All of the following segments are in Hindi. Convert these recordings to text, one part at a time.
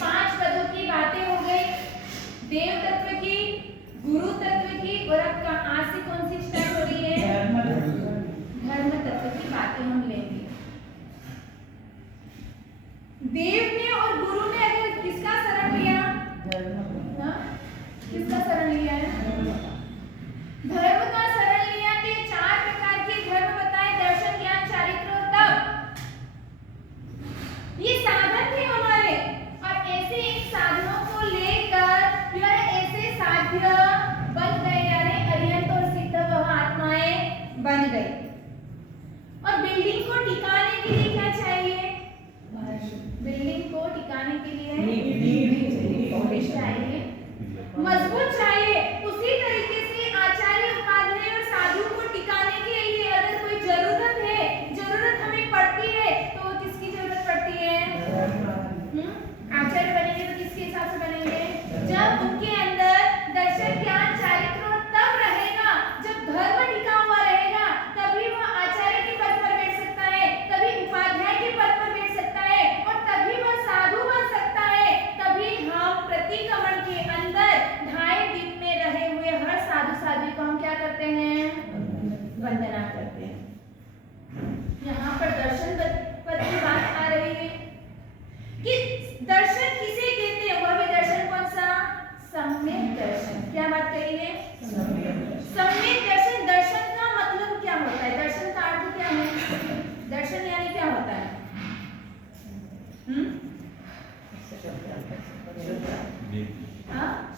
5 पदों की बातें हो गई, देव तत्व की, गुरु तत्व की, और अब आज से कौन सी स्टार्ट हो रही है? धर्म तत्व की बातें हम लेंगे। देव ने और गुरु ने अगर किसका शरण लिया? किसका शरण लिया है? धर्म का शरण लिया। तो 4 प्रकार के धर्म बताए, दर्शन, ज्ञान, चारित्र और तप। ये साधन थे हमारे, और ऐसे इन साधनों को लेकर यह ऐसे साध्य बन गए, यानी अरिहंत और सिद्ध वह आत्माएं बन गई। और बिल्डिंग को टिकाने के लिए क्या चाहिए? बिल्डिंग को टिकाने के लिए चाहिए, मजबूत चाहिए। उसी तरीके से आचार्य, उपाध्याय और साधु को टिकाने के लिए अगर कोई जरूरत है, जरूरत हमें पड़ती है, तो किसकी जरूरत पड़ती है? आचार्य बनेंगे तो किसके हिसाब से बनेंगे? जब उनके अंदर दर्शन, ज्ञान, चारित्र और तप रहेगा, जब धर्म टिका हुआ रहेगा, तभी वह आचार्य के पद पर बैठ सकता है, तभी उपाध्याय के पद पर बैठ सकता है, और तभी वह साधु बन सकता है। तभी हम प्रतिक्रमण के अंदर 2.5 दिन में रहे हुए हर साधु साध्वी को हम क्या करते हैं? वंदना करते हैं। यहाँ पर दर्शन पद की बात आ रही है कि दर्शन किसे कहते हैं? वह भी दर्शन कौन सा? सम्यक दर्शन। क्या बात कही है? सम्यक दर्शन। दर्शन का मतलब क्या होता है? दर्शन का अर्थ क्या है? दर्शन यानी क्या होता है?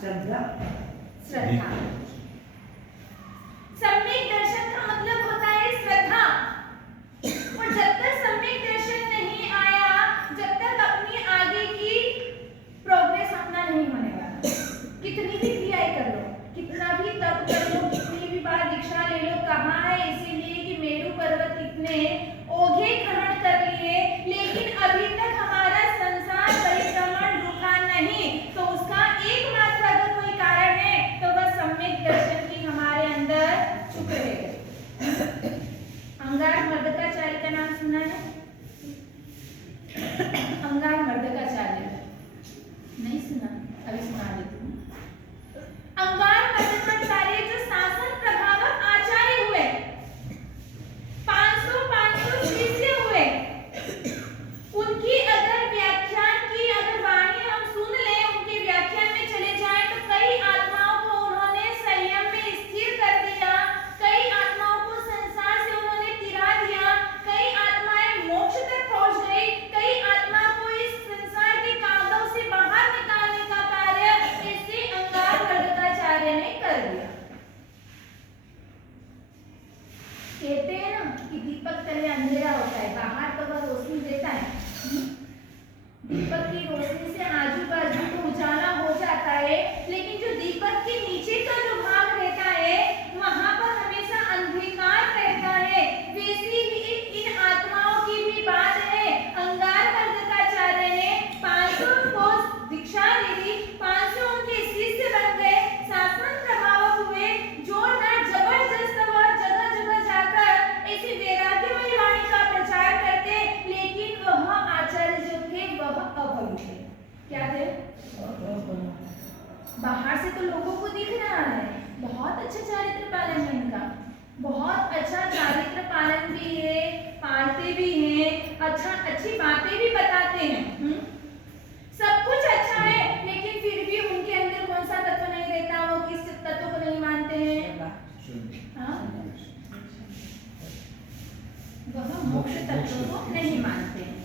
श्रद्धा। सम्यक दर्शन का मतलब होता है श्रद्धा। और जब तक सम्यक दर्शन नहीं आया, जब तक अपनी आगे की प्रोग्रेस अपना नहीं होने वाला। कितनी भी क्रियाएं कर लो, कितना भी तप कर लो, कितनी भी बार दीक्षा ले लो, कहा है इसीलिए कि मेरू पर्वत कितने ओघे ग्रहण कर लिए, लेकिन अभी तक हमारा संसार परिक्रमण रुका नहीं। तो उसका एकमात्र अगर कोई कारण है तो वह सम्यक दर्शन की हमारे अंदर चुप रहे। अंगार मर्दकाचार्य का नाम सुना है? अंगार मर्दकाचार्य नहीं सुना? अभी सुना देती हूँ। अंगार मर्दकाचार्य जो शासन प्रभावक आचार्य हुए, 500 शिष्य हुए, उनकी अगर व्याख्यान की अगर वाणी हम सुन लें, उनके व्याख्यान में चले जाएं, तो कई आत्माओं को उन्होंने संयम में स्थिर कर दिया, कई आत्माओं को संसार से उन्होंने तिरा दिया, कई आत्माएं मोक्ष तक पहुंच गई, कई आत्मा को इस संसार के कांटों से बाहर निकालने का कार्य ऐसे अंगार मर्दकाचार्य ने कर दिया। कहते हैं ना कि दीपक तले अंधेरा होता है, बाहर तो वह रोशनी देता है। दीपक की रोशनी से आजू बाजू को उजाला हो जाता है, लेकिन जो दीपक के नीचे का जो भाग रहता है, वहां पर हमेशा अंधकार रहता है। वैसी ही इन आत्माओं की भी बात है। अंगार मर्दकाचार्य ने 500 को दीक्षा दे दी, 500 उनके शिष्य बन गए, शासन प्रभावक हुए, जोरदार जबरदस्त वह जगह जगह जाकर ऐसी वैराग्यमयी वाणी का प्रचार करते, लेकिन वह आचार्य जो थे वह अभय थे। क्या थे? बाहर से तो लोगों को दिख रहा है बहुत अच्छा चारित्र पालन है इनका, बहुत अच्छा चारित्र पालन भी है, पालते भी हैं, अच्छी बातें भी बताते हैं, सब कुछ अच्छा है, लेकिन फिर भी उनके अंदर कौन सा तत्व नहीं रहता? वो किस तत्व को नहीं मानते हैं? वह मोक्ष तत्व को नहीं मानते हैं।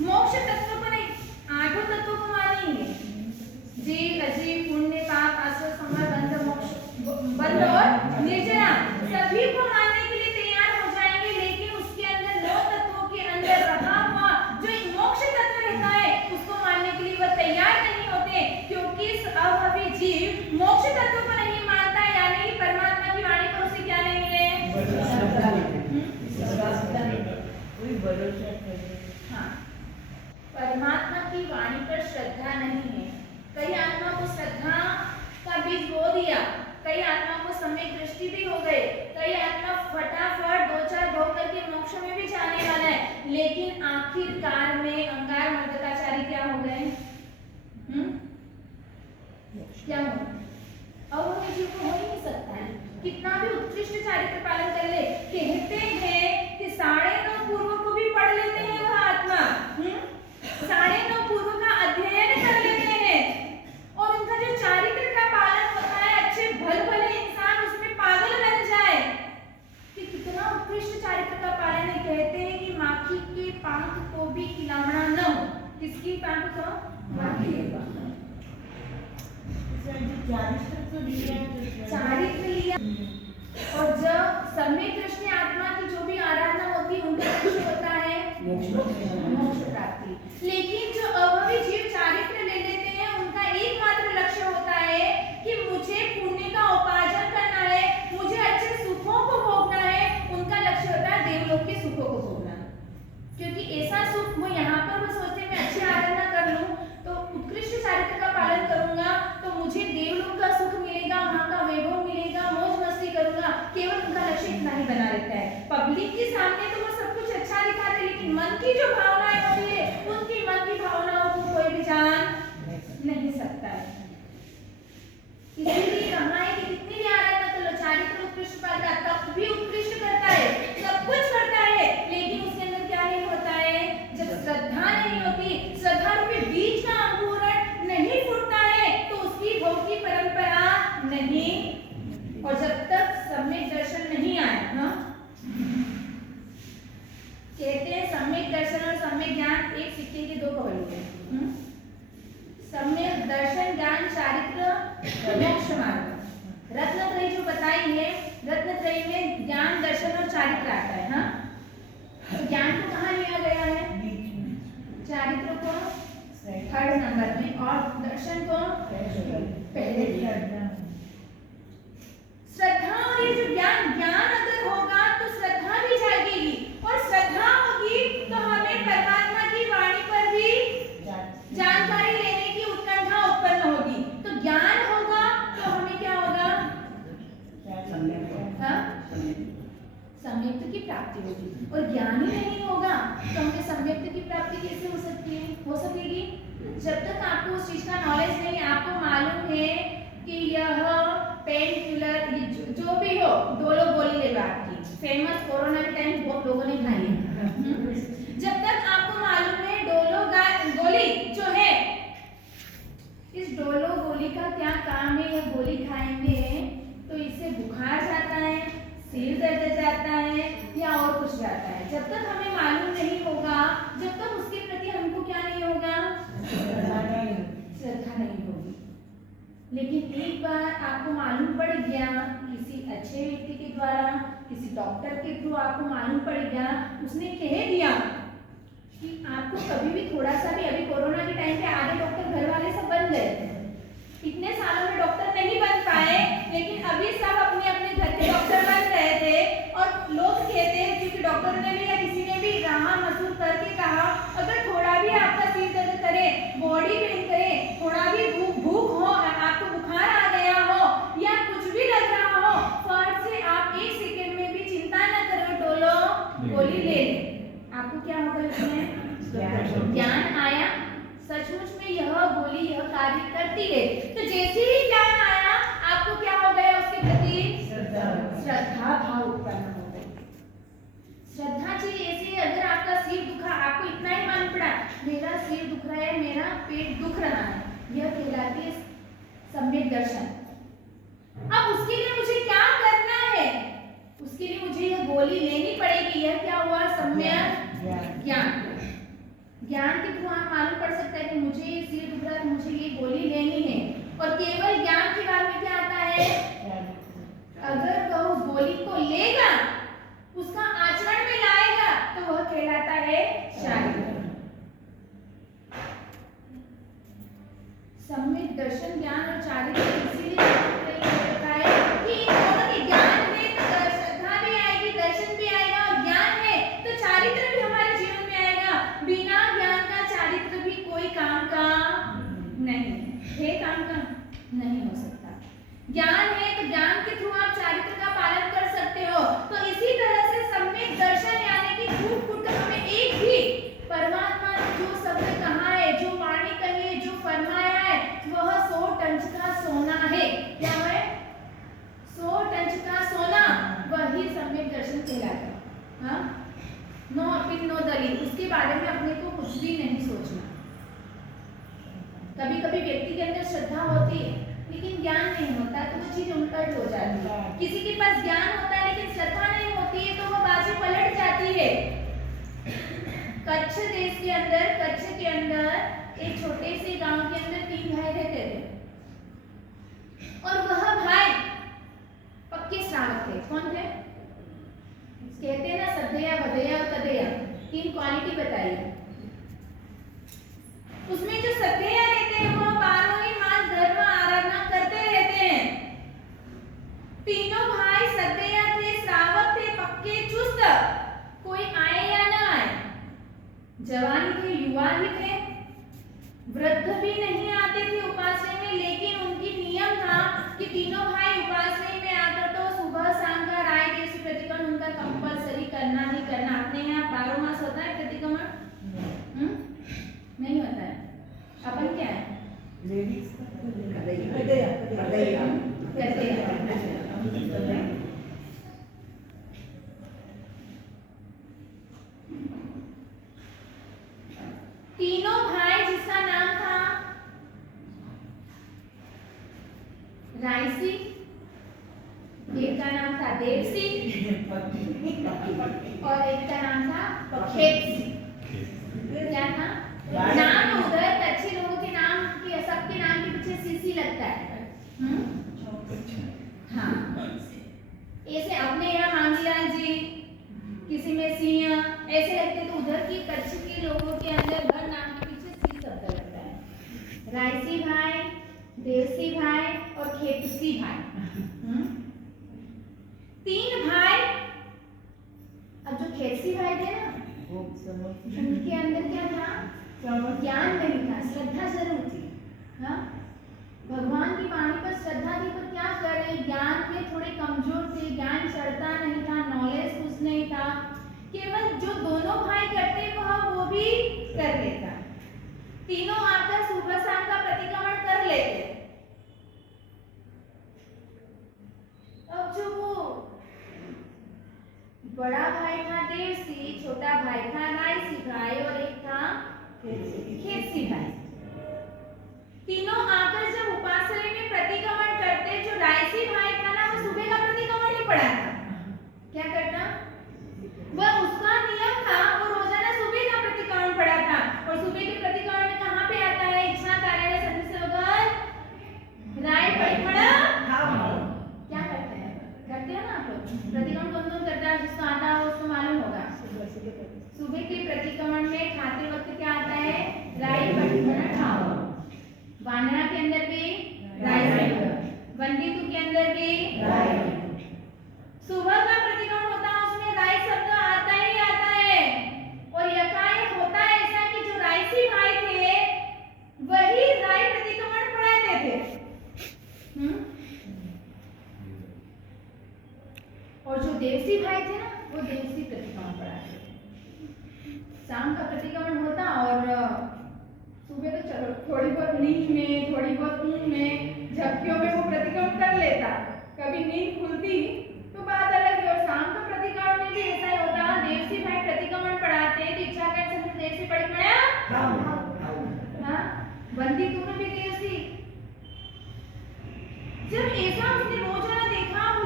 मोक्ष तत्व को नहीं, 8 तत्वों को मानेंगे, जीव, अजीव, पुण्य, पाप, आसुर, संवर, बंध, मोक्ष, बंध और निर्जरा, सभी को मानने के लिए तैयार हो जाएंगे, लेकिन उसके अंदर 9 तत्वों के अंदर रहा हुआ जो मोक्ष तत्व रहता है, उसको मानने के लिए वह तैयार नहीं होते, क्योंकि अभावी जीव मोक्ष तत्व को नहीं मानता, यानी परमात्मा की वाणी पर उसे क्या नहीं है? हाँ, परमात्मा की वाणी पर श्रद्धा नहीं है। कई आत्मा को श्रद्धा का बीज बो दिया, कई आत्मा को सम्यक दृष्टि भी हो गए, कई आत्मा फटाफट 2-4 भोग करके मोक्ष में भी जाने वाला है, लेकिन आखिरकार में अंगार मर्दकाचार्य क्या हो? अवभवी जीव को हो ही नहीं सकता है, कितना भी उत्कृष्ट चारित्र पालन कर ले। कहते हैं कि 9.5 पूर्व को भी पढ़ लेते हैं वह आत्मा, 9.5 पूर्व का अध्ययन कर लेते हैं, और उनका जो चारित्र का पालन होता है, अच्छे भले इंसान उसमें पागल बन जाए कि कितना उत्कृष्ट चारित्र का पालन है। कहते हैं कि माखी के पंख को भी खिलावना न हो। किसकी पंख को? माखी के पंख। चारित्र लिया, और जब सम्यक दृष्टि आत्मा की जो भी आराधना होती है, उनका लक्ष्य होता है मोक्ष प्राप्ति। लेकिन जो अभवी जीव चारित्र ले लेते हैं, उनका एकमात्र लक्ष्य होता है कि मुझे पुण्य का उपार्जन करना है, मुझे अच्छे सुखों को भोगना है। उनका लक्ष्य होता है देवलोक के सुखों को भोगना, क्योंकि ऐसा सुख वो यहाँ पर वो सोचते मैं अच्छी आराधना कर लूं, तो उत्कृष्ट चारित्र का पालन करूंगा तो मुझे देवलोक का सुख मिलेगा, वहां का वैभव मिलेगा, मौज मस्ती करूंगा। केवल उनका लक्ष्य इतना ही बना रहता है। पब्लिक के सामने तो वो सब कुछ अच्छा दिखाते हैं, लेकिन मन की जो भावनाएं होती है, उनकी मन की भावनाओं को कोई भी जान नहीं सकता है। इसीलिए कहा है कि कितनी भी आराधना कर लो, चारित्र उत्कृष्ट पालन तब भी उत्कृष्ट करता है, सब कुछ करता है, लेकिन उसके अंदर क्या नहीं होता है? जब श्रद्धा नहीं होती, श्रद्धा रूपी बीज का अंकुरण नहीं फूटता है, तो उसकी भोग की परंपरा नहीं, और जब तक सम्यक दर्शन नहीं आया, कहते हैं सम्यक दर्शन और सम्यक ज्ञान एक सिक्के के दो पहलू हैं। सम्यक दर्शन, ज्ञान, चारित्र, मोक्ष मार्ग। रत्नत्रयी जो बताई है, रत्नत्रयी में ज्ञान, दर्शन और चारित्र आता है। तो ज्ञान को कहाँ लिया गया है? चारित्र को 3rd नंबर में, और दर्शन को पहले दिया। श्रद्धा और ये जो ज्ञान अगर होगा तो श्रद्धा भी जागेगी, और श्रद्धा होगी तो हमें परमात्मा की वाणी पर भी जानकारी लेने की उत्कंठा उत्पन्न होगी। तो ज्ञान होगा तो हमें क्या होगा? सम्यक्त की प्राप्ति होगी। और ज्ञान ही नहीं होगा तो हमें सम्यक्त की प्राप्ति कैसे हो सकती है? हो सकेगी जब तक आपको उस चीज का नॉलेज नहीं, आपको मालूम है कि यह पेन किलर जो भी हो, डोलो गोली ले लो, आपकी फेमस कोरोना के टाइम बहुत लोगों ने खाई है। जब तक आपको मालूम है डोलो गोली जो है, इस डोलो गोली का क्या काम है, यह गोली खाएंगे तो इससे बुखार जाता है, सिर दर्द जाता है, या और कुछ जाता है। जब तक हमें मालूम नहीं होगा, जब तक उसके प्रति हमको क्या नहीं होगा? श्रद्धा नहीं होगी। लेकिन एक बार आपको मालूम पड़ गया, किसी अच्छे व्यक्ति के द्वारा, किसी डॉक्टर के थ्रू आपको मालूम पड़ गया, उसने कह दिया कि आपको कभी भी थोड़ा सा भी, अभी कोरोना के टाइम पे आधे डॉक्टर घर वाले सब बन गए थे, इतने सालों में डॉक्टर नहीं बन पाए, लेकिन अभी सब अपने अपने घर के डॉक्टर बन रहे थे। और लोग कहते हैं, क्योंकि डॉक्टर ने भी या किसी ने भी रामा मसूर करके कहा, अगर थोड़ा भी आपका सिर दर्द करे, बॉडी पेन करे, थोड़ा भी भूख हो, आपको बुखार आ गया हो, या कुछ भी लग रहा हो, फट से आप 1 सेकंड में भी चिंता न करो, डोलो गोली ले लें। आपको क्या होगा? इसमें ज्ञान आया, सचमुच में यह गोली यह कार्य करती है। तो जैसे ही ज्ञान आया, आपको क्या हो गया? उसके प्रति श्रद्धा भाव उत्पन्न हो गई। श्रद्धा चाहिए ऐसे, अगर आपका सिर दुखा, आपको इतना ही मालूम पड़ा मेरा सिर दुख रहा है, मेरा पेट दुख रहा है, यह कहलाती है सम्यक दर्शन। अब उसके लिए मुझे क्या करना है? उसके लिए मुझे यह गोली लेनी पड़ेगी। यह क्या हुआ? सम्यक ज्ञान। ज्ञान के थ्रू आप मालूम पड़ सकता है कि मुझे सिर दुख रहा है, मुझे ये गोली लेनी है। और केवल ज्ञान के बाद में क्या आता है? अगर वह उस गोली को लेगा, उसका आचरण में लाएगा, तो वह कहलाता है चारित्र। सम्यक दर्शन, ज्ञान और चारित्र इसीलिए होता है कि इन दोनों के ज्ञान है तो श्रद्धा भी आएगी, दर्शन भी आएगा, और ज्ञान है तो चारित्र भी हमारे जीवन में आएगा। बिना ज्ञान का चारित्र भी कोई काम का नहीं है, काम का नहीं हो सकता। ज्ञान है तो ज्ञान के थ्रू आप चारित्र का पालन कर सकते हो। तो इसी तरह से सम्यक दर्शन यानी कि फूट फूट कर हमें एक भी परमात्मा ने जो शब्द कहा है, जो वाणी कही है, जो फरमाया है, वह 100 टन का सोना कभी कभी व्यक्ति के अंदर श्रद्धा होती है लेकिन ज्ञान नहीं होता, तो वो चीज उलट हो जाती है। किसी के पास ज्ञान होता है लेकिन श्रद्धा नहीं होती है, तो वो बाजी पलट जाती है। कच्छ देश के अंदर, कच्छ के अंदर एक छोटे से गांव के अंदर 3 भाई रहते थे और वह भाई पक्के श्रावक थे। कौन थे? कहते हैं ना सदैया, बदैया और तदैया, 3 क्वालिटी बताइए। उसमें जो सदैया रहते हैं वो 12 ही मास धर्म आराधना करते रहते हैं। तीनों भाई सदैया थे, श्रावक थे, पक्के चुस्त, कोई आए या ना आए, जवान थे, युवा ही थे, वृद्ध भी नहीं आते थे उपासना में, लेकिन उनकी नियम था कि तीनों भाई उपासना में आकर तो सुबह शाम का राय देश प्रतिक्रमण उनका कंपलसरी करना ही करना। अपने यहाँ 12 मास होता है प्रतिक्रमण? नहीं होता है। अपन क्या है? तीनों भाई जिसका नाम था रायसी, एक का नाम था देवसी और एक का नाम था खेतसी। क्या था नाम? उधर अच्छे लोगों के नाम के, सबके नाम के पीछे सीसी लगता है। हाँ, ऐसे अपने यहाँ मांगीलाल जी, किसी में सिंह ऐसे लगते, तो उधर की कच्छ के लोगों के अंदर हर नाम के पीछे सी शब्द लगता है। रायसी भाई, देवसी भाई और खेतसी भाई। 3 भाई। अब जो खेतसी भाई थे ना, उनके अंदर क्या था? ज्ञान नहीं था, श्रद्धा जरूर थी। हाँ, भगवान की वाणी पर श्रद्धा थी, पर क्या करें, ज्ञान में थोड़े कमजोर थे, ज्ञान चढ़ता नहीं था, नॉलेज कुछ नहीं था। केवल जो दोनों भाई करते वो भी कर लेता। तीनों आकर सुबह शाम का प्रतिक्रमण कर लेते। अब जो वो बड़ा भाई था देवसी, छोटा भाई था रायसी भाई और एक था खेतसी भाई। तीनों आकर जब उपासना में प्रतिक्रमण करते, जो रायसी भाई था ना, वो सुबह का प्रतिक्रमण ही पढ़ा था। क्या करता? वह उसका नियम था, वो रोजाना सुबह का प्रतिक्रमण पढ़ा था। और सुबह के प्रतिक्रमण में कहाँ पे आता है? इच्छा कार्यालय सभी से होकर राय परिमण। क्या करते हैं? करते हो ना आप लोग? प्रतिक्रमण कौन करता है? जिसको आता है उसको मालूम होगा। सुबह के प्रतिक्रमण में खाते वक्त क्या आता है? राय परिमण खाओ। वानरा के अंदर भी राय, वंदितु के अंदर भी राय। सुबह का प्रतिक्रमण होता है, उसमें राय शब्द आता ही आता है। और यथायथ होता है ऐसा कि जो रायसी भाई थे वही राय प्रतिक्रमण पढ़ाते थे। और जो देवसी भाई थे ना, वो देवसी प्रतिक्रमण पढ़ाते थे। शाम का प्रतिक्रमण होता और सुबह तो चलो थोड़ी बहुत नींद में, थोड़ी बहुत ऊँघ में, झपकियों में वो प्रतिक्रमण कर लेता। कभी नींद खुलती तो बात अलग है। और शाम का प्रतिक्रमण में भी ऐसा ही होता। देवसी भाई प्रतिक्रमण पढ़ाते, इच्छा कर सब देवसी पढ़ी पढ़ा। हाँ, वंदितु में भी देवसी। जब ऐसा उसने रोजाना देखा, वो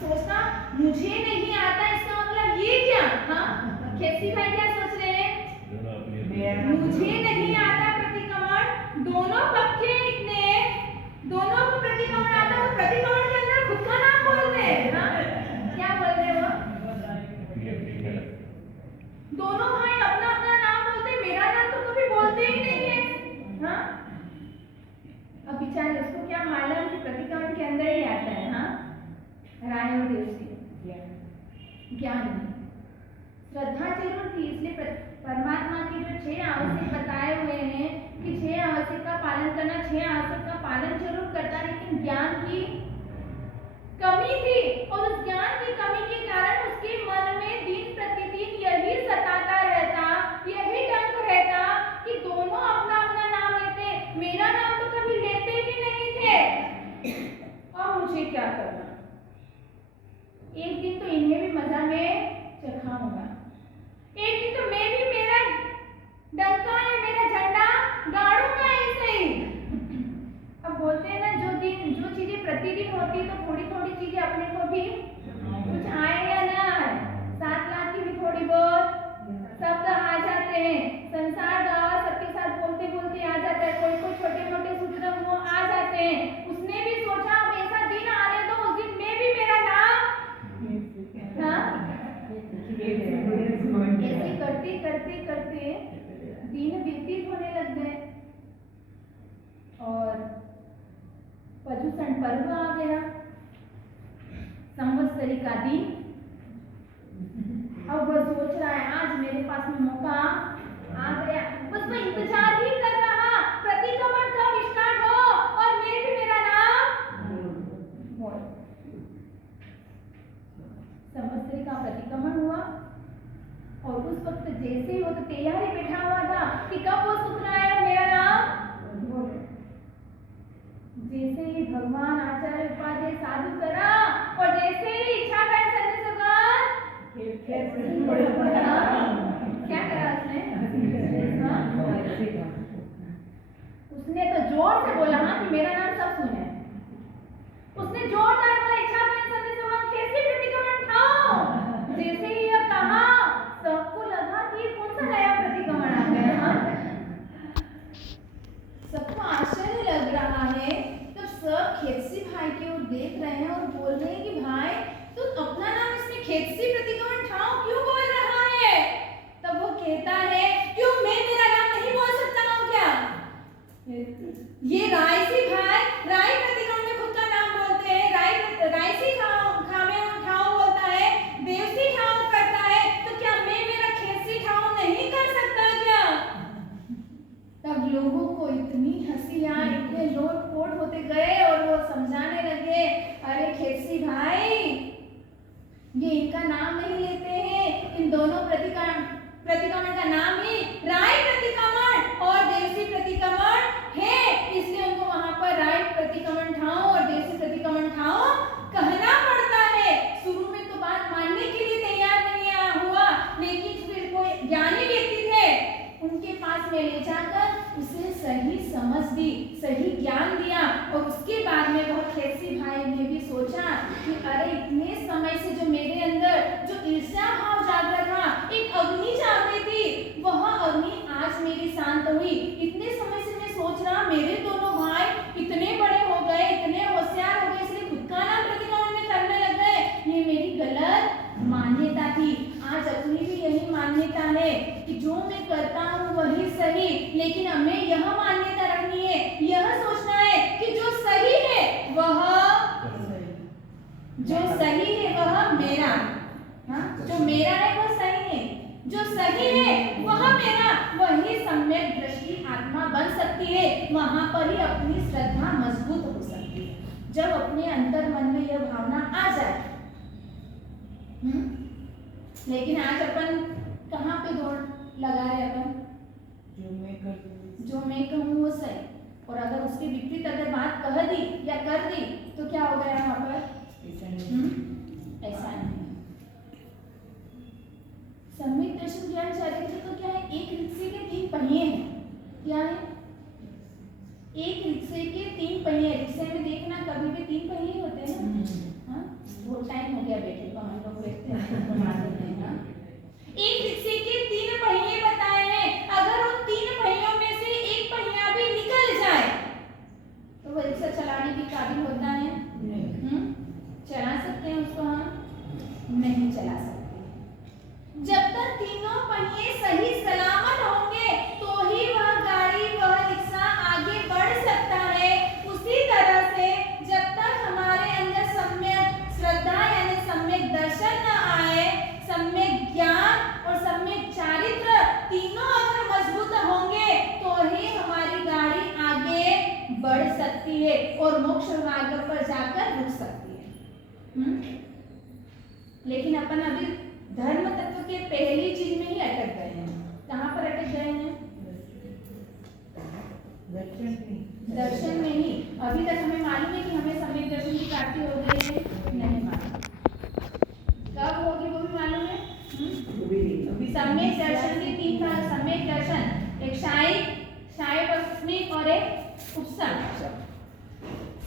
सोचता मुझे नहीं आता, इसका मतलब ये क्या? हाँ, खेतसी भाई क्या सोच रहे हैं? मुझे नहीं आता प्रतिक्रमण। दोनों पक्के इतने, दोनों को प्रतिक्रमण आता, तो प्रतिक्रमण के अंदर खुद का नाम बोलते हैं। हाँ, क्या बोल रहे हो? दोनों भाई अपना अपना नाम बोलते, मेरा नाम तो कभी बोलते ही नहीं है। हाँ, अब बेचारे उसको क्या मालूम कि प्रतिक्रमण के अंदर ही आता है। हाँ, राय और देवसी ज्ञान नहीं, श्रद्धा जरूर थी। इसलिए परमात्मा के जो 6 आवश्यक बताए हुए हैं कि 6 आवश्यक का पालन करना, 6 आवश्यक का पालन जरूर करता, लेकिन ज्ञान की कमी थी। और उस ज्ञान की कमी के कारण उसके मन में दिन प्रतिदिन यही सताता रहता, यही डंक रहता कि दोनों अपना अपना नाम लेते, मेरा नाम तो कभी लेते ही नहीं थे। और मुझे क्या करना? एक दिन तो इन्हें भी मजा में चखाऊंगा, एक दिन तो मैं भी मेरा डंका या मेरा झंडा गाड़ूंगा ऐसे ही। दिन। अब वह सोच रहा है आज मेरे पास में मौका आ गया, बस मैं इंतजार ही कर रहा प्रतिक्रमण कब स्टार्ट हो और मेरा नाम हो। संवत्सरी का प्रतिक्रमण हुआ और उस वक्त जैसे ही वो तो तैयार ही बैठा हुआ था कि कब वो सूचना आया और मेरा नाम। जैसे ही भगवान आचार्य उपाध्याय साधु करा और जैसे ही इच्छा का संदेश क्या करा उसने तो जोर से बोला हाँ कि मेरा नाम सब सुने। उसने जोरदार बोला इच्छा का संदेश कैसे प्रतिक्रमण ठाओ। जैसे ही यह कहा सबको लगा कि कौन सा नया प्रतिक्रमण आ गया। सबको आश्चर्य लग रहा है। तब सब खेतसी भाई की ओर देख रहे हैं और बोल रहे हैं कि भाई तू अपना नाम इसमें खेतसी प्रतिक्रमण ठाओ क्यों बोल रहा है। तब वो कहता है क्यों मैं मेरा नाम नहीं बोल सकता हूँ क्या। ये रायसी भाई राय प्रतिक्रमण में खुद का नाम बोलते हैं, रायसी खामे ठाओ बोलता है, देवसी ठाओ करता है, तो क्या मैं मेरा खेतसी ठाओ नहीं कर सकता क्या। तब लोगों को इतनी हंसी आई, इतने लोट-पोट होते गए और वो समझाने लगे अरे खेतसी भाई ये इनका नाम नहीं लेते हैं, इन दोनों प्रतिक्रमण का नाम ही राय प्रतिक्रमण और देवसी प्रतिक्रमण है, इसलिए उनको वहां पर राय प्रतिक्रमण ठाओ और देवसी प्रतिक्रमण ठाओ कहना पड़ता है। शुरू में तो बात मानने के लिए तैयार नहीं हुआ, लेकिन फिर कोई ज्ञानी व्यक्ति थे उनके पास में ले जाकर उसे सही समझ दी, सही ज्ञान दिया और उसके बाद में वह खेतसी भाई ने भी सोचा कि अरे इतने समय से जो मेरे अंदर जो ईर्ष्या भाव जागृत था, एक अग्नि जाग रही थी, वह अग्नि आज मेरी शांत हुई। इतने समय से मैं सोच रहा मेरे दोनों भाई इतने बड़े हो गए, इतने होशियार हो गए, इसलिए खुद का नाम प्रतिक्रमण में करने लग गए, ये मेरी गलत मान्यता थी। आज अपनी भी यही मान्यता है कि जो मैं करता हूँ वही सही, लेकिन हमें यह मान्यता रखनी है, यह सोचना है कि जो सही है वह मेरा, हाँ जो मेरा है वह सही है, जो सही है वह मेरा, वही सम्यक दृष्टि आत्मा बन सकती है। वहां पर ही अपनी श्रद्धा मजबूत हो सकती है जब अपने अंतर मन में यह भावना आ जाए। लेकिन आज अपन कहाँ पे दौड़ लगा रहे अपन, जो मैं कहूँ वो सही, और अगर उसके विपरीत अगर बात कह दी या कर दी तो क्या हो गया वहां पर। ऐसा नहीं। सम्यक दर्शन ज्ञान चारित्र तो क्या है, एक रिक्शे के 3 पहिए हैं। क्या है, एक रिक्शे के 3 पहिए। रिक्शे में देखना कभी भी 3 पहिए होते हैं ना। हाँ बहुत टाइम हो गया बैठे तो हम लोग देखते हैं। एक रिक्शे के 3 पहिए बताए हैं, अगर उन 3 पहियों में से एक पहिया भी निकल जाए तो वो रिक्शा चलाने के काबिल होता है। चला सकते हैं उसको, हम नहीं चला सकते। जब तक तीनों पहिए सही सलामत होंगे तो ही वह गाड़ी, वह रिक्शा आगे बढ़ सकता है। उसी तरह से जब तक हमारे अंदर सम्यक श्रद्धा यानी सम्यक दर्शन न आए, सम्यक ज्ञान और सम्यक चारित्र तीनों अगर मजबूत होंगे तो ही हमारी गाड़ी आगे बढ़ सकती है और मोक्ष मार्ग पर जाकर रुक सकती है। लेकिन अपन अभी धर्म तत्व के पहली चीज में ही अटक गए हैं। कहाँ पर अटक गए हैं, दर्शन में ही। अभी तक हमें मालूम है कि हमें सम्यक दर्शन की प्राप्ति हो गई है, नहीं मालूम कब होगी वो भी मालूम है। सम्यक दर्शन के 3 भाग, सम्यक दर्शन एक शायपस्मिक और एक उपसम।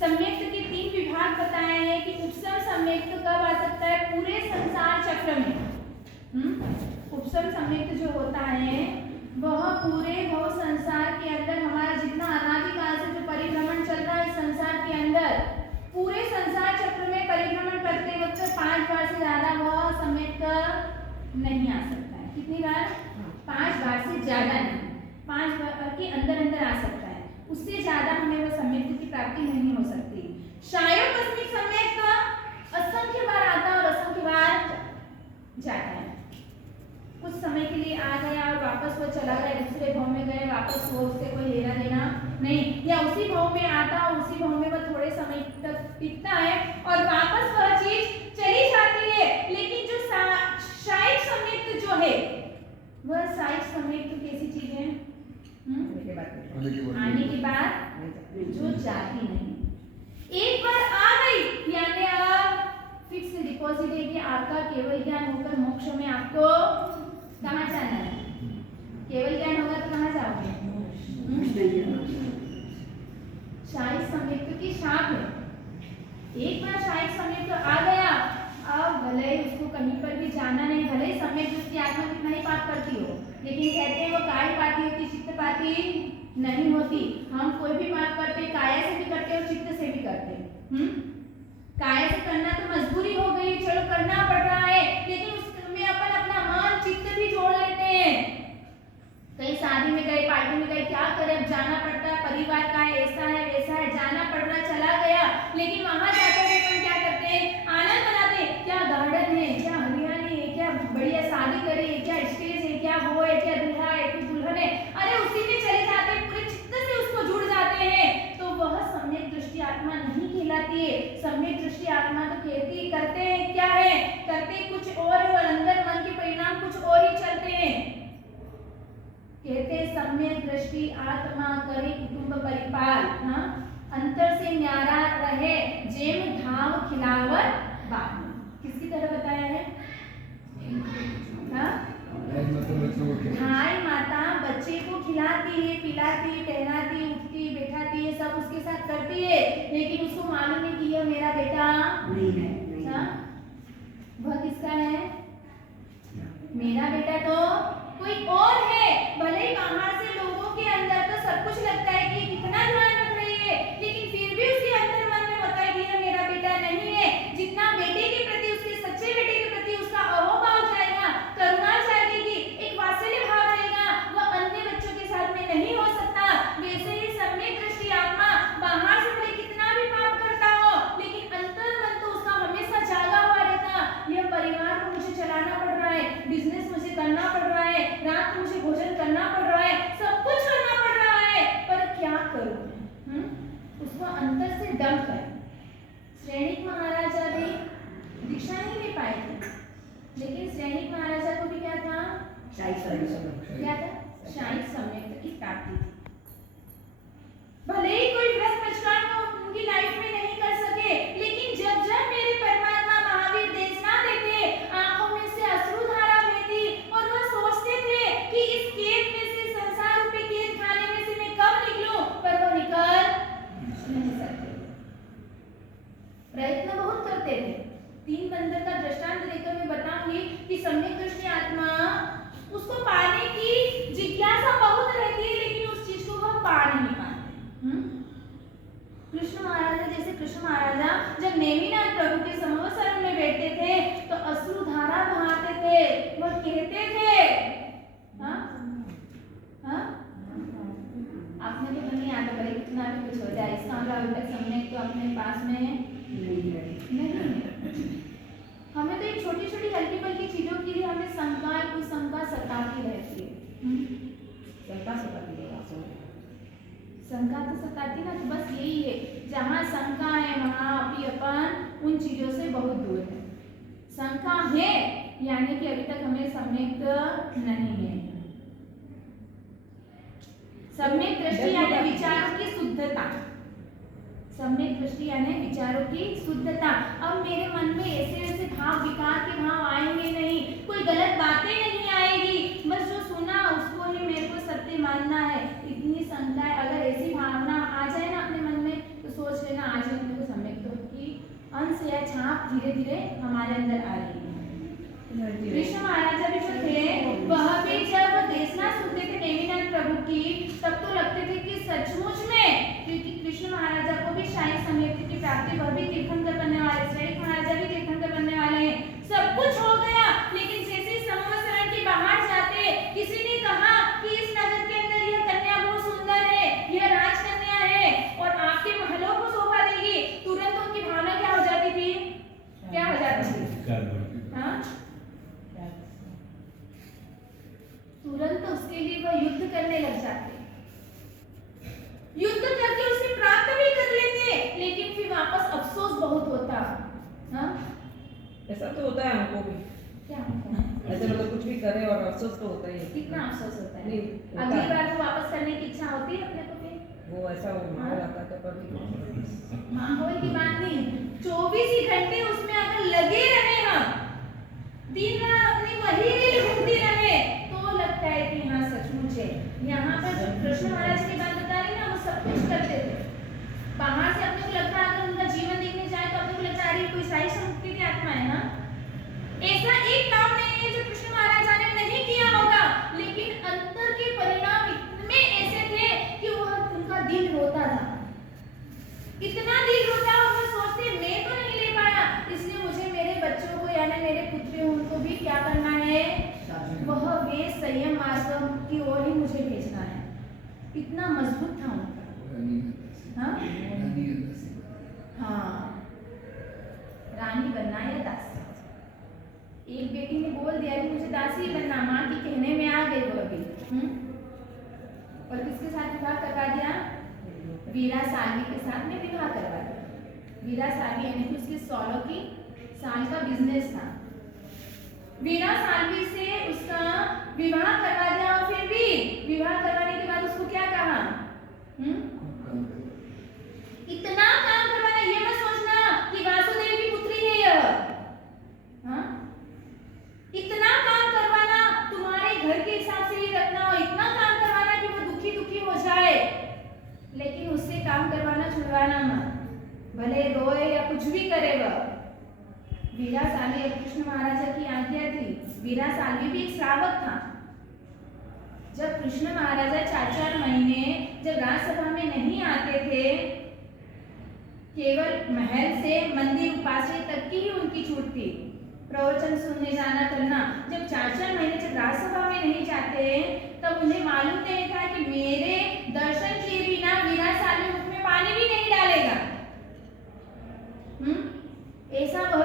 सम्यक के 3 विभाग बताए हैं कि उपसम सम्यक कब आ सकता है, पूरे संसार चक्र में। उपसम सम्यक जो होता है वह पूरे भव संसार के अंदर, हमारा जितना अनादिकाल से जो परिभ्रमण चल रहा है संसार के अंदर, पूरे संसार चक्र में परिभ्रमण करते वक्त 5 बार से ज्यादा वह सम्यक नहीं आ सकता है। कितनी बार, 5 बार से ज्यादा नहीं, 5 बार के अंदर आ सकता है, उससे ज्यादा हमें वह सम्यक की प्राप्ति नहीं हो सकती। शायोपस्मिक सम्यक असंख्य बार आता है और असंख्य वो चला गया दूसरे भाव में गए, वापस वो उससे कोई लेना देना नहीं, या उसी भाव में आता उसी भाव में वह थोड़े समय तक टिकता है और वापस वह चीज चली जाती है। लेकिन जो शायिक संयुक्त जो है वह शायिक संयुक्त कैसी चीज है? आने के बाद जो जाती नहीं, एक बार आ गई यानी अब फिक्स डिपॉजिट है कि आपका केवल ज्ञान होकर मोक्ष में आपको कहाँ जाना है? केवल ज्ञान होगा तो कहाँ जाओगे? शायिक संयुक्त की शाख है, एक बार शायिक संयुक्त आ गया, अब भले ही उसको कहीं पर भी जाना नहीं, भले ही संयुक्त उसकी आत्मा कितना ही पाप करती हो, लेकिन कहते हैं वो काय पाती होती, चित्त पाती नहीं होती। हम कोई भी पाप करते काया से भी करते और चित्त से भी करते। काया से करना तो मजबूरी हो गई, चलो करना पड़ रहा है, लेकिन उसमें अपन अपना मन चित्त भी जोड़ लेते हैं। कहीं शादी में गए, पार्टी में गए, क्या करें, अब जाना पड़ता है, परिवार का है, ऐसा है वैसा है, जाना पड़ रहा, चला गया, लेकिन वहां जाकर भी अपन क्या करते हैं? आनंद मनाते, क्या गार्डन है, क्या हरियाली है, क्या बढ़िया शादी करी है, क्या स्टेज है, क्या वो है, क्या दूल्हा है, क्या दुल्हन है, अरे उसी में चले जाते हैं, पूरे चित्त से उसको जुड़ जाते हैं, तो वह सम्यक दृष्टि आत्मा नहीं कहलाती है। सम्यक दृष्टि आत्मा तो कहती करते हैं क्या है, करते कुछ और अंदर मन के परिणाम कुछ और ही चलते हैं। कहते सम्यक दृष्टि आत्मा करे कुटुंब परिपाल, हाँ अंतर से न्यारा रहे, जेम धाव खिलावत बात। किसकी तरह बताया है? हाँ हाय माता बच्चे को खिलाती है, पिलाती है, पहनाती, उठती बैठाती है, सब उसके साथ करती है, लेकिन उसको मालूम है कि यह मेरा बेटा नहीं है। हाँ वह किसका है? मेरा बेटा तो कोई और है। भले ही बाहर से लोगों के अंदर तो सब कुछ लगता है कि कितना ध्यान रख रही है, लेकिन फिर भी उसके अंदर मन में होता है कि यह मेरा बेटा नहीं है। जितना बेटे के प्रति, उसके सच्चे बेटे के प्रति उसका अहोभाव जाएगा, करुणा जाएगी, एक वात्सल्य भाव रहेगा, वह अन्य बच्चों के साथ में नहीं हो सकता। वैसे ही सम्यक दृष्टि आत्मा बाहर से भले कितना भी पाप करता हो, लेकिन अंतर मन तो उसका हमेशा जागा हुआ रहता। यह परिवार को मुझे चलाना पड़ रहा है, बिजनेस मुझे करना पड़ रहा है, रात को मुझे भोजन करना पड़ रहा है, सब कुछ करना पड़ रहा है, पर क्या करूं? उसको अंतर से डंप है। श्रेणिक महाराजा भी दीक्षा नहीं ले पाए थे, लेकिन श्रेणिक महाराजा को भी क्या था? क्या था? शायिक सम्यक की प्राप्ति थी। भले ही कोई व्रत पचकान उनकी लाइफ में नहीं कर सके, लेकिन जब जब मेरे परमात्मा महावीर देशना देते, आंखों में से अश्रुधारा बहती और वह सोचते थे कि इस कैद में से, संसार रूपी कैद खाने में से मैं कब निकलूं, पर वो निकल नहीं सकते। प्रयत्न बहुत करते थे। 3 बंदर का दृष्टांत देकर मैं बताऊंगी कि सम्यक दृष्टि आत्मा उसको पाने की जिज्ञासा बहुत रहती है, लेकिन उस चीज को वह पा नहीं पाते। कृष्ण महाराजा, जैसे कृष्ण महाराजा जब नेमिनाथ प्रभु के समवसरण में बैठते थे तो अश्रुधारा बहाते थे, वह कहते थे, हाँ हाँ आपने तो नहीं आता, भाई कितना भी कुछ हो जाए, इसका मतलब अभी तक समझने तो अपने पास में नहीं। हमें तो एक छोटी छोटी हल्की फुल्की चीजों के लिए हमें शंका कुशंका सताती रहती है। शंका तो सताती ना, तो बस यही है, जहाँ शंका है वहाँ अभी अपन उन चीजों से बहुत दूर है। शंका है यानी कि अभी तक हमें सम्यक नहीं है। सम्यक दृष्टि यानी विचारों की शुद्धता, सम्यक दृष्टि यानी विचारों की शुद्धता। अब मेरे मन में ऐसे ऐसे भाव, विकार के भाव आएंगे नहीं, कोई गलत बातें नहीं आएगी, बस जो सुना उसको ही मेरे को सत्य मानना है, इतनी शंका है। अगर ऐसी भावना आ जाए ना अपने मन में, तो सोच लेना आज हम को सम्यक की अंश या छाप धीरे धीरे हमारे अंदर आ रही है। कृष्ण महाराजा भी जो थे, वह भी जब देशना सुनते थे नेमिनाथ प्रभु की, तब तो लगते थे कि सचमुच में, क्योंकि कृष्ण महाराजा को भी शायद सम्यक की प्राप्ति, वह भी तीर्थंकर बनने वाले, श्रेणिक महाराजा भी तीर्थंकर बनने वाले हैं, सब कुछ हो गया, लेकिन जैसे समवसरण के बाहर जाते, किसी ने कहा कि इस नगर के अंदर यह कन्या बहुत सुंदर है, यह राजकन्या है और आपके महलों को शोभा देगी, तुरंत उनकी भावना क्या हो जाती थी? क्या हो जाती थी? हाँ तुरंत उसके लिए दुख तो होता है हमको भी, क्या होता है? ऐसे मतलब कुछ भी करे और अफसोस तो होता ही है। कितना अफसोस होता है। नहीं, होता अगली है। बार तो वापस करने की इच्छा होती है अपने को भी। वो ऐसा वो माहौल आता है तो कभी माहौल की बात नहीं, 24 ही घंटे उसमें अगर लगे रहे हम, दिन रात अपनी वही रील घूमती रहे, तो लगता है कि हाँ सचमुच है। यहाँ पर जो कृष्ण महाराज की बात बता रही ना, वो सब कुछ करते थे। बाहर से अपने को लगता है, अगर उनका जीवन देखने जाए तो अपने को लगता है अरे कोई साई मुक्ति की आत्मा है। हाँ, ऐसा एक काम नहीं है जो कृष्ण महाराजा ने नहीं किया होगा, लेकिन अंतर के परिणाम इतने ऐसे थे कि वो उनका दिल रोता था, इतना दिल रोता। और मैं सोचती मैं तो नहीं ले पाया, इसलिए मुझे मेरे बच्चों को यानी मेरे पुत्री उनको भी क्या करना है, वह वे संयम आश्रम की ओर ही मुझे भेजना है। इतना मजबूत था उनका। हाँ हाँ, रानी बनना या दासी। एक बेटी ने बोल दिया कि मुझे दासी बनना, माँ की कहने में आ गई वो अभी। और किसके साथ विवाह करवा दिया? वीरा सालवी के साथ में विवाह करवा दिया। वीरा सालवी यानी कि उसके 16 साल का बिजनेस था। वीरा सालवी से उसका विवाह करवा दिया, और फिर भी विवाह करवाने के बाद उसको क्या कहा? इतना काम करवाना, ये मत सोचना कि वासुदेव की पुत्री है यह। हाँ, इतना काम करवाना, तुम्हारे घर के हिसाब से ही रखना, और इतना काम करवाना कि वो दुखी दुखी हो जाए, लेकिन उससे काम करवाना छुड़वाना मत, भले रोए या कुछ भी करे वह। वीरा सालवी कृष्ण महाराजा की आज्ञा थी। वीरा सालवी भी एक श्रावक था। जब कृष्ण महाराजा 4-4 महीने जब राजसभा में नहीं आते थे, केवल महल से मंदिर उपासना तक की ही उनकी छूट थी, प्रवचन सुनने जाना करना। जब 4-4 महीने जब राजसभा में नहीं जाते, तब उन्हें मालूम नहीं था कि मेरे दर्शन किए बिना वीरा सालवी मुख में पानी भी नहीं डालेगा। ऐसा वह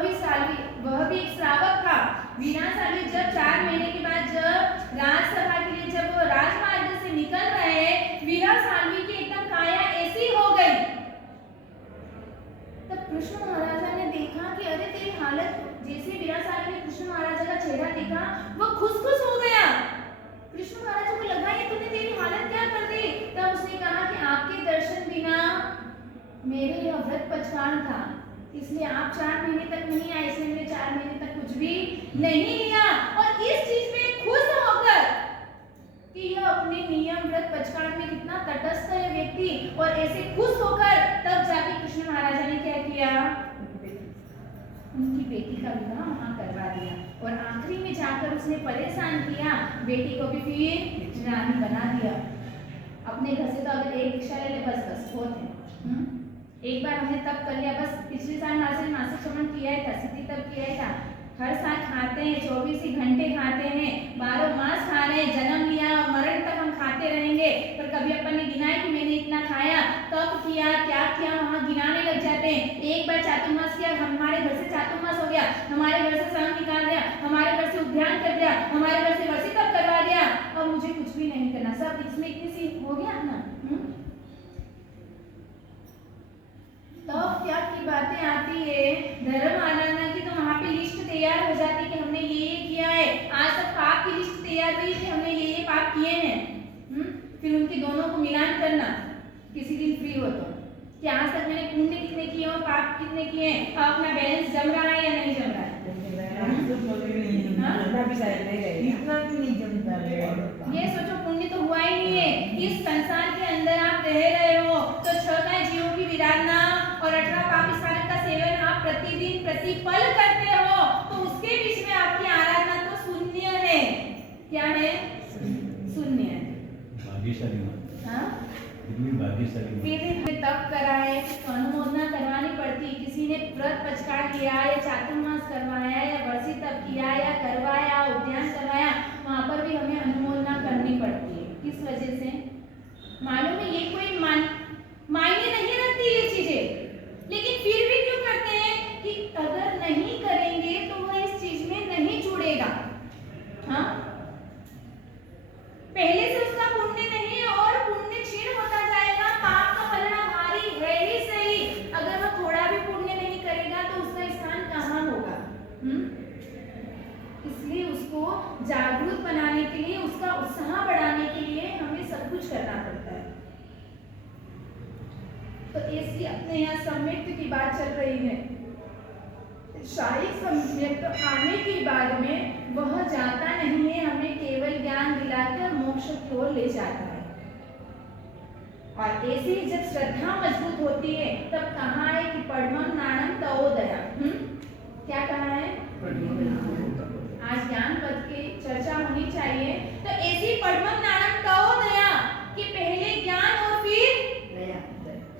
भी एक श्रावक था। वीरा सालवी जब 4 महीने के बाद जब राजसभा के लिए जब वो राजमार्ग से निकल रहे, वीरा सालवी की एकदम काया ऐसी हो गई। तब कृष्ण महाराजा ने देखा कि अरे तेरी हालत, जैसे वीरा सालवी ने कृष्ण महाराजा का चेहरा देखा, वो खुश हो गया। कृष्ण महाराजा को लगा ये तूने तेरी हालत क्या कर दी? तब उसने कहा कि आपके दर्शन बिना मेरे यह व्रत पचकान था, इसलिए आप 4 महीने तक नहीं आए, इसलिए मैंने 4 महीने तक कुछ भी नहीं लिया। और इस चीज में खुश होकर कि यह अपने नियम व्रत पचकान में कितना तटस्थ है व्यक्ति, और ऐसे खुश होकर तब जाके कृष्ण महाराजा ने क्या किया, उनकी बेटी का विवाह वहां करवा दिया। और आखिरी में जाकर उसने परेशान किया, बेटी को भी फिर रानी बना दिया। अपने घर से तो अगर एक दीक्षा ले ले बस बहुत है। एक बार हमने तब कर लिया, बस पिछले साल मासिक श्रवण किया था, सिद्धि तब किया था। हर साल खाते हैं, 24 ही घंटे खाते हैं, 12 मास खा रहे हैं, जन्म लिया मरण तक हम खाते रहेंगे। पर कभी अपन ने गिनाया कि मैंने इतना खाया, तब किया, क्या किया, वहाँ गिनाने लग जाते हैं। एक बार चातुर्मास किया, हमारे घर से चातुर्मास हो गया, हमारे घर से संग निकाल दिया, हमारे घर से उद्यान कर दिया, हमारे घर से वसी तब करवा दिया, और मुझे कुछ भी नहीं करना। सब इसमें इतनी सी हो गया ना। तो क्या की बातें आती है धर्म आराधना की, तो वहाँ पे लिस्ट तैयार हो जाती है कि हमने ये किया है। आज तक पाप की लिस्ट तैयार हुई कि हमने ये पाप किए हैं। फिर उनकी दोनों को मिलान करना किसी दिन फ्री हो तो, कि आज तक मैंने पुण्य कितने किए और पाप कितने किए, अब अपना बैलेंस जम रहा है या नहीं जम रहा है। ये सोचो पुण्य तो हुआ ही नहीं है। इस संसार के अंदर आप रह रहे हो तो 6 जीवों की विराधना और 18 पाप स्थान का सेवन आप प्रतिदिन प्रतिपल करते हो, तो उसके बीच में आपकी आराधना तो शून्य है। क्या है? शून्य है। फिर भी तप कराए, अनुमोदना करवानी पड़ती। किसी ने व्रत पचका लिया या चातुर्मास करवाया या वर्षी तप किया या करवाया, उद्यान करवाया, वहाँ पर भी हमें अनुमोदना करनी पड़ती है। किस वजह से? मालूम है ये कोई मायने नहीं रखती ये चीजें, लेकिन फिर भी क्यों करते हैं कि अगर नहीं करेंगे तो वह इस चीज में नहीं जुड़ेगा। हाँ, पहले से उसका पुण्य नहीं है और पुण्य क्षीण होता जाएगा, पाप का फलना भारी है ही सही। अगर वह थोड़ा भी पुण्य नहीं करेगा तो उसका स्थान कहाँ होगा? तो ऐसी अपने यहाँ सम्यक्त की बात चल रही है। शाही सम्यक्त आने के बाद में वह जाता नहीं है, हमें केवल ज्ञान दिलाकर मोक्ष की ओर ले जाता है। और ऐसे ही जब श्रद्धा मजबूत होती है तब कहा है कि पढ़मं नाणं तवोदया। क्या कहा है? आज ज्ञान पद की चर्चा होनी चाहिए। तो ऐसी पढ़मं नाणं तवोदया कि पहले ज्ञान और फिर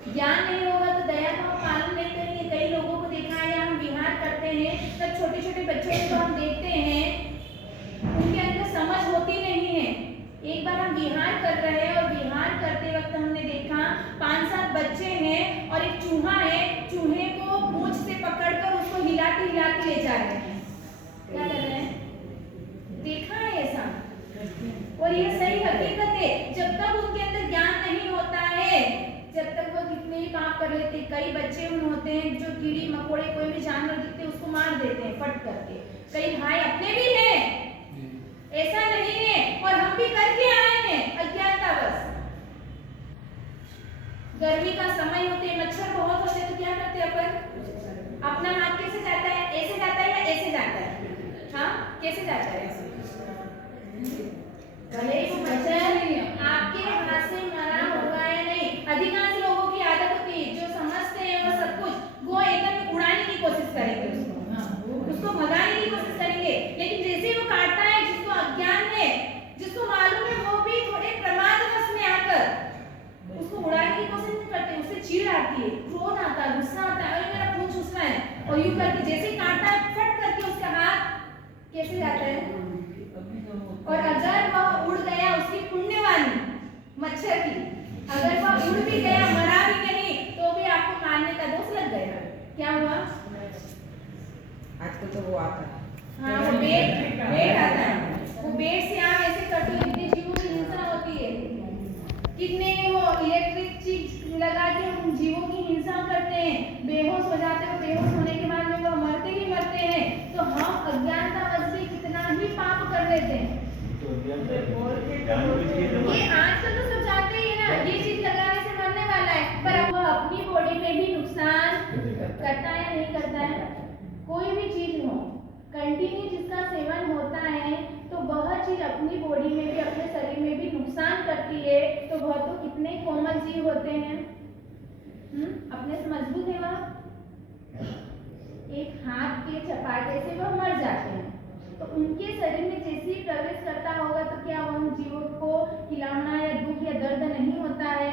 ज्ञान नहीं होगा तो दया का हम पालन नहीं करेंगे। कई लोगों को देखा है, हम विहार करते हैं तब छोटे छोटे बच्चों को हम देखते हैं उनके अंदर समझ होती नहीं है। एक बार हम विहार कर रहे हैं और विहार करते वक्त हमने देखा 5-7 बच्चे हैं और एक चूहा है, चूहे को पूंछ से पकड़कर उसको हिलाते हिलाते ले जा रहे हैं। क्या कर रहे हैं? देखा है ऐसा, और ये सही हकीकत है। जब तक उनके अंदर ज्ञान नहीं होता है, जब तक वो कितने ही पाप कर लेते। कई बच्चे उन होते हैं जो कीड़ी मकोड़े कोई भी जानवर दिखते उसको मार देते हैं फट करके। कई भाई अपने भी हैं, ऐसा नहीं है, और हम भी करके आए हैं अज्ञानतावश। गर्मी का समय होते, मच्छर बहुत होते तो क्या करते अपन? अपना हाथ कैसे जाता है? ऐसे जाता है या ऐसे जाता है? हाँ, कैसे जाता है? भले ही वो मच्छर आपके हाथ से मरा होगा या नहीं, अधिकांश लोगों की आदत होती है जो समझते हैं वो सब कुछ वो एकदम उड़ाने की कोशिश करेंगे, उसको भगाने की कोशिश करेंगे। लेकिन जैसे वो काटता है, जिसको अज्ञान है, जिसको मालूम है, वो भी थोड़े प्रमादवश में आकर उसको उड़ाने की कोशिश नहीं करते, उससे चिढ़ आती है, क्रोध आता है, गुस्सा आता है, अरे मेरा पूंछ उसमें है, और यूं करके जैसे ही काटता है फट करके उसका हाथ कैसे जाता है। और अगर वह उड़ गया, उसकी पुण्यवानी मच्छर की, अगर वह उड़ भी गया, मरा भी नहीं, तो भी आपको मारने का दोष लग गया। क्या हुआ? आजकल तो वो आता है। हाँ, वो बेट आता है। वो बेट से आप ऐसे करते हो, कितने जीवों की हिंसा होती है, कितने वो इलेक्ट्रिक चीज लगा के उन जीवों की हिंसा करते हैं, बेहोश हो जाते हैं, बेहोश होने के बाद में वो मरते ही मरते हैं। तो हम अज्ञानतावश भी कितना ही पाप कर लेते हैं। ये आजकल तो सब जानते ही है ना, ये चीज लगाने से मरने वाला है, पर अब वो अपनी बॉडी में भी नुकसान करता है या नहीं करता है? कोई भी चीज हो, कंटिन्यू जिसका सेवन होता है तो वह चीज अपनी बॉडी में भी, अपने शरीर में भी नुकसान करती है। तो वह तो कितने कोमल जीव होते हैं, अपने से मजबूत है वह। एक हाथ के चपाटे से वह मर जाते हैं, तो उनके शरीर में जैसे ही प्रवेश करता होगा तो क्या वह उन जीवों को खिलाना या दुख या दर्द नहीं होता है?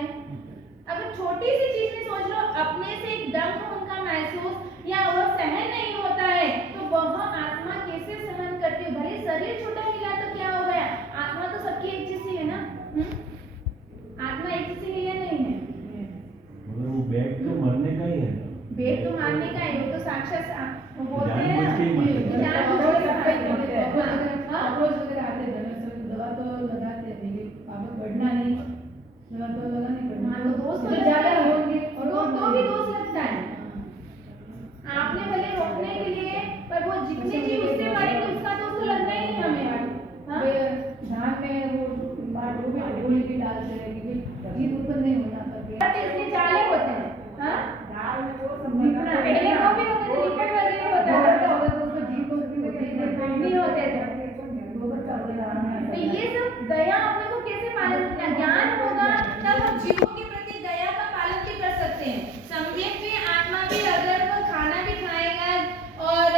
अगर छोटी सी चीज में सोच लो, अपने से एक डंक उनका महसूस या वह सहन नहीं होता है, तो वह आत्मा कैसे सहन करती है? भले शरीर छोटा मिला तो क्या हो गया, आत्मा तो सबकी एक जैसी है ना। आत्मा एक जैसी है या नहीं है? मगर वो बैग तो मरने का ही है। बेट तो मारने का है, वो तो साक्षात होते हैं जानबूझ के ही मरते हैं। जानबूझ के मरते हैं। रोज वगैरह आते हैं, दवा तो लगाते हैं, लेकिन पापा बढ़ना नहीं, दवा तो लगानी पड़ती है। हाँ, तो दोस्त तो ज्यादा होंगे और तो भी दोष लगता है। आपने भले रोकने के लिए, पर वो जितने जीव उससे मरेंगे उसका दोष तो लगना ही है हमें। हाँ? धान में वो मार गोली भी डालते हैं कि जीत उत्पन्न नहीं होना करके। इसमें जाले होते हैं, हाँ? दाल में वो सब पहले वो भी होते थे, लिक्विड वगैरह होता था, उसको जीत को भी होती है, नहीं होते थे। गोबर का तो ये सब दया अपने को कैसे पालन करना? ज्ञान होगा तब हम जीवों के प्रति दया का पालन भी कर सकते हैं। सम्यक में आत्मा भी, अगर वो खाना भी खाएगा और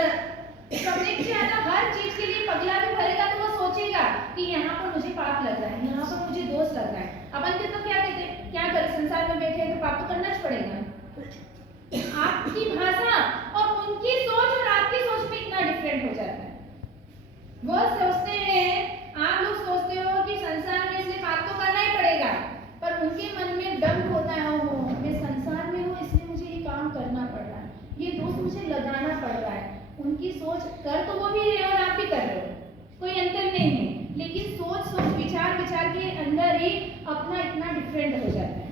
सम्यक से आता हर चीज के लिए पगला भी भरेगा, तो वो सोचेगा कि यहाँ पर मुझे पाप लग रहा है, यहाँ पर मुझे दोष लग रहा है। अपन के तो क्या कहते हैं, क्या करें, संसार में बैठे हैं तो पाप तो करना ही पड़ेगा। आपकी भाषा और उनकी सोच और आपकी सोच में इतना डिफरेंट हो जाता है। वो सोचते हैं, आप लोग सोचते हो कि संसार में इसलिए पाप तो करना ही पड़ेगा, पर उनके मन में डंक होता है, ओहो मैं संसार में हूँ इसलिए मुझे ये काम करना पड़ रहा है, ये दोष मुझे लगाना पड़ रहा है। उनकी सोच कर तो वो भी रहे और आप भी कर रहे हो, कोई अंतर नहीं है, लेकिन सोच विचार के अंदर ही अपना इतना डिफरेंट हो जाता है।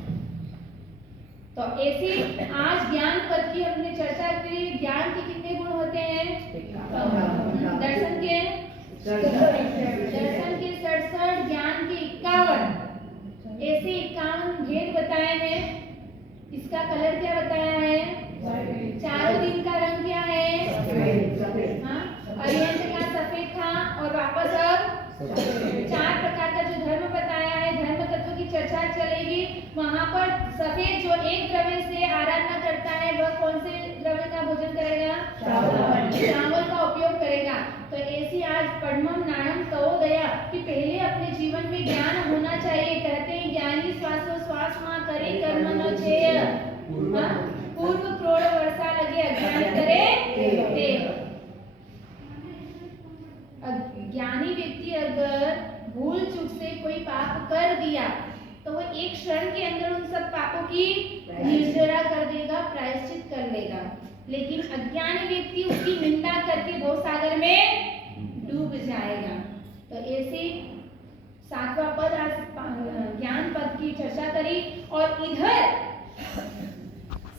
तो ऐसी आज ज्ञान पद की हमने चर्चा की। ज्ञान के कितने गुण होते हैं? दर्शन के 67, ज्ञान के 51, ऐसे 51 भेद बताए हैं। इसका इसका कलर क्या बताया है? चारों दिन का रंग क्या है? हाँ, अरिहंत का सफेद था और वापस अब 4 प्रकार का जो धर्म बताया है, धर्म तत्व की चर्चा चलेगी। वहां पर सफेद जो एक द्रव्य से आराधना करता है वह कौन से द्रव्य का भोजन करेगा? चावल का उपयोग करेगा। तो ऐसी आज पढ़मम नाणम तवोदया कि पहले अपने जीवन में ज्ञान होना चाहिए। कहते हैं ज्ञानी श्वासोश्वास मां करे कर्म न चेय। हाँ? पूर्व क्रोड़ वर्षा लगे अज्ञान करे देव। ज्ञानी व्यक्ति अगर भूल चूक से कोई पाप कर दिया तो वो एक क्षण के अंदर उन सब पापों की निर्जरा कर देगा, प्रायश्चित कर लेगा। लेकिन अज्ञानी व्यक्ति उसकी निंदा करके भवसागर में डूब जाएगा। तो ऐसे 7वां पद आज ज्ञान पद की चर्चा करी। और इधर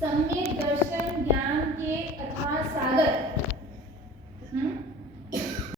सम्यक दर्शन ज्ञान के अथाह सागर